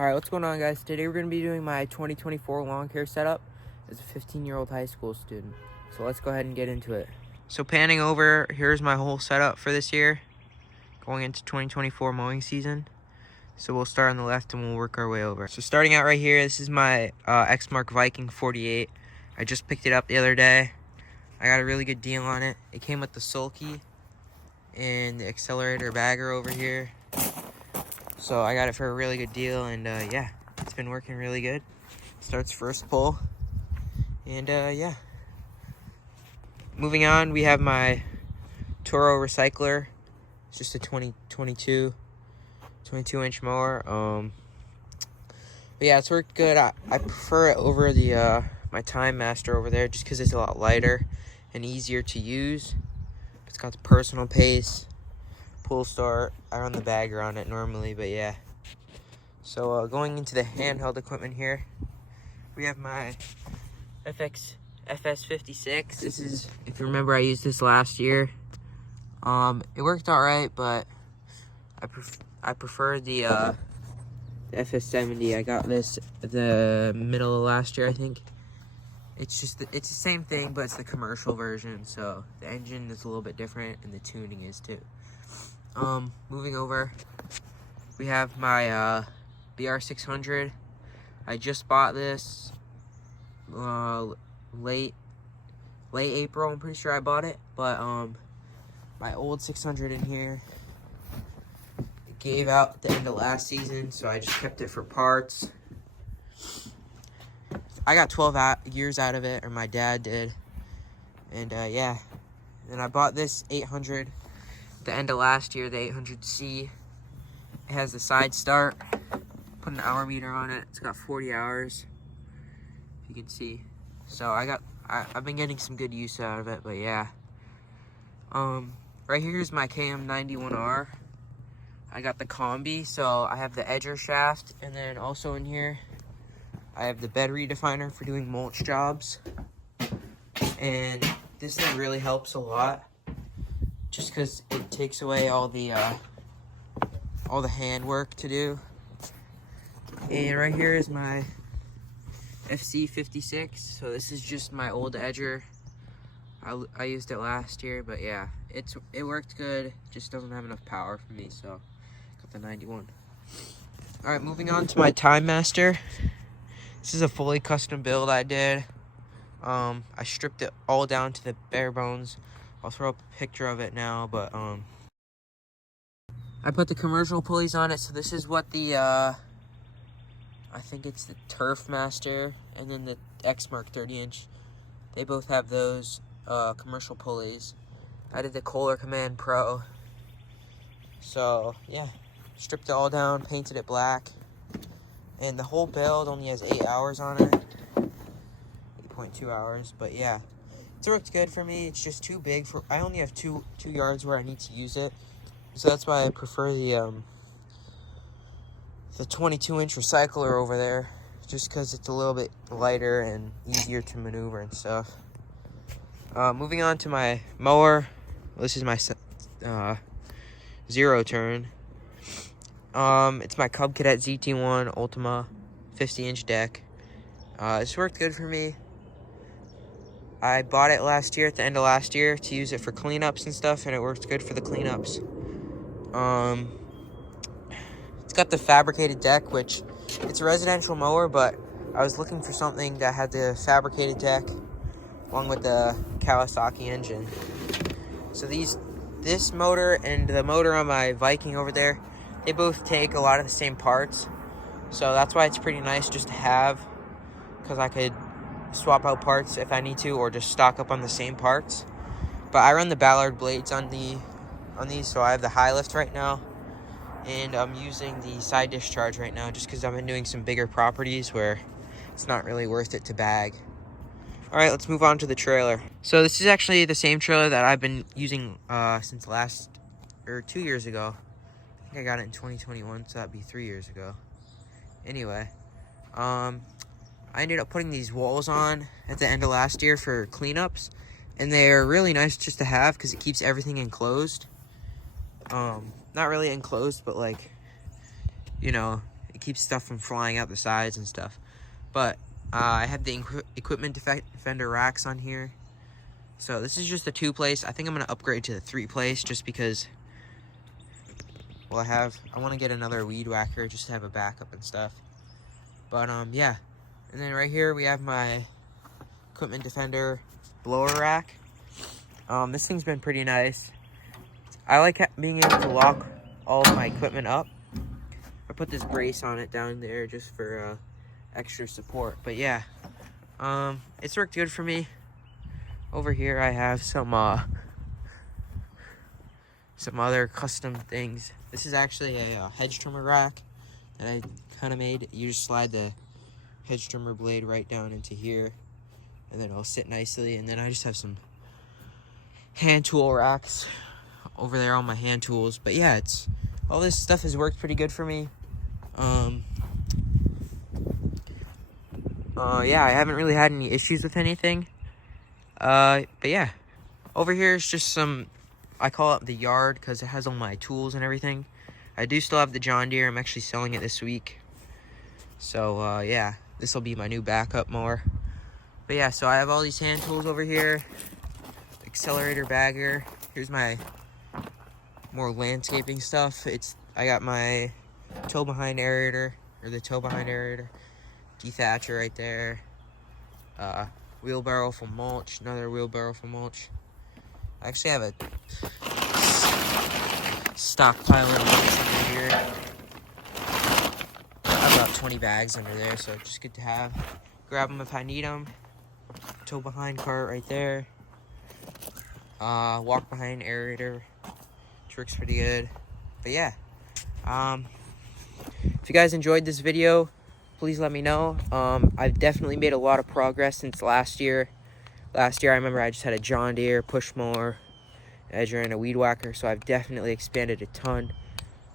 Alright, what's going on, guys? Today we're going to be doing my 2024 lawn care setup as a 15-year-old high school student. So let's go ahead and get into it. So panning over, here's my whole setup for this year, going into 2024 mowing season. So we'll start on the left and we'll work our way over. So starting out right here, this is my Exmark Viking 48. I just picked it up the other day. I got a really good deal on it. It came with the sulky and the accelerator bagger over here. So I got it for a really good deal, and yeah, it's been working really good. Starts first pull, and yeah. Moving on, we have my Toro recycler. It's just a 22 inch mower. But yeah, it's worked good. I prefer it over the my Time Master over there, just because it's a lot lighter and easier to use. It's got the personal pace. Pull start. I run the bagger on it normally, but yeah. So going into the handheld equipment here, we have my FS56. This is, if you remember, I used this last year. It worked all right, but I prefer the FS70. I got this at the middle of last year, I think. It's the same thing, but it's the commercial version. So the engine is a little bit different, and the tuning is too. Moving over, we have my BR600. I just bought this late April. I'm pretty sure I bought it, but my old 600 in here gave out at the end of last season, so I just kept it for parts. I got 12 years out of it, or my dad did, and yeah. Then I bought this 800 the end of last year, the 800C. It has the side start. Put an hour meter on it. It's got 40 hours, if you can see. So I've been getting some good use out of it, but yeah. Right here is my KM91R. I got the combi, so I have the edger shaft, and then also in here I have the bed redefiner for doing mulch jobs. And this thing really helps a lot, just because it takes away all the hand work to do. And right here is my FC56. So this is just my old edger. I used it last year, but yeah, it worked good. Just doesn't have enough power for me, so got the 91. All right, moving on to my Time Master. This is a fully custom build I did. I stripped it all down to the bare bones. I'll throw up a picture of it now, but I put the commercial pulleys on it. So this is what the I think it's the Turf Master and then the Exmark 30-inch. They both have those commercial pulleys. I did the Kohler Command Pro. So yeah, stripped it all down, painted it black, and the whole build only has 8 hours on it. 8.2 hours, but yeah. It's worked good for me. It's just too big for. I only have two yards where I need to use it, so that's why I prefer the 22-inch recycler over there, just because it's a little bit lighter and easier to maneuver and stuff. Moving on to my mower. This is my zero turn. It's my Cub Cadet ZT1 Ultima 50-inch deck. It's worked good for me. I bought it last year, at the end of last year, to use it for cleanups and stuff, and it worked good for the cleanups. It's got the fabricated deck, which it's a residential mower, but I was looking for something that had the fabricated deck along with the Kawasaki engine. So this motor and the motor on my Viking over there, they both take a lot of the same parts. So that's why it's pretty nice just to have, because I could swap out parts if I need to, or just stock up on the same parts. But I run the Ballard blades on these, so I have the high lift right now, and I'm using the side discharge right now just because I've been doing some bigger properties where it's not really worth it to bag. All right, let's move on to the trailer. So this is actually the same trailer that I've been using since 2 years ago. I think I got it in 2021, so that'd be 3 years ago. Anyway, I ended up putting these walls on at the end of last year for cleanups, and they're really nice just to have because it keeps everything enclosed. Not really enclosed, but like, you know, it It keeps stuff from flying out the sides and stuff. But I have the equipment defender racks on here. So this is just a 2-place. I think I'm going to upgrade to the 3-place just because, well, I want to get another weed whacker just to have a backup and stuff. But yeah. And then right here we have my equipment defender blower rack. This thing's been pretty nice. I like being able to lock all of my equipment up. I put this brace on it down there just for extra support. But yeah, it's worked good for me. Over here I have some other custom things. This is actually a hedge trimmer rack that I kind of made. You just slide the hedge trimmer blade right down into here, and then it'll sit nicely. And then I just have some hand tool racks over there on my hand tools. But yeah, all this stuff has worked pretty good for me. Yeah, I haven't really had any issues with anything. But yeah, over here is just I call it the yard because it has all my tools and everything. I do still have the John Deere. I'm actually selling it this week. So, yeah, this will be my new backup mower. But yeah, so I have all these hand tools over here. Accelerator bagger. Here's my more landscaping stuff. I got my toe behind aerator, dethatcher right there. Wheelbarrow for mulch, another wheelbarrow for mulch. I actually have a stockpile of mulch under here. I have about 20 bags under there, so it's just good to have. Grab them if I need them. Tow behind cart right there. Walk behind aerator. Works pretty good. But yeah, if you guys enjoyed this video, please let me know. I've definitely made a lot of progress since last year. Last year I remember I just had a John Deere push mower, edger, and a weed whacker, so I've definitely expanded a ton.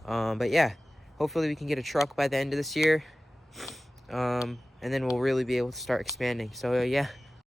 But yeah, hopefully we can get a truck by the end of this year, and then we'll really be able to start expanding. So yeah.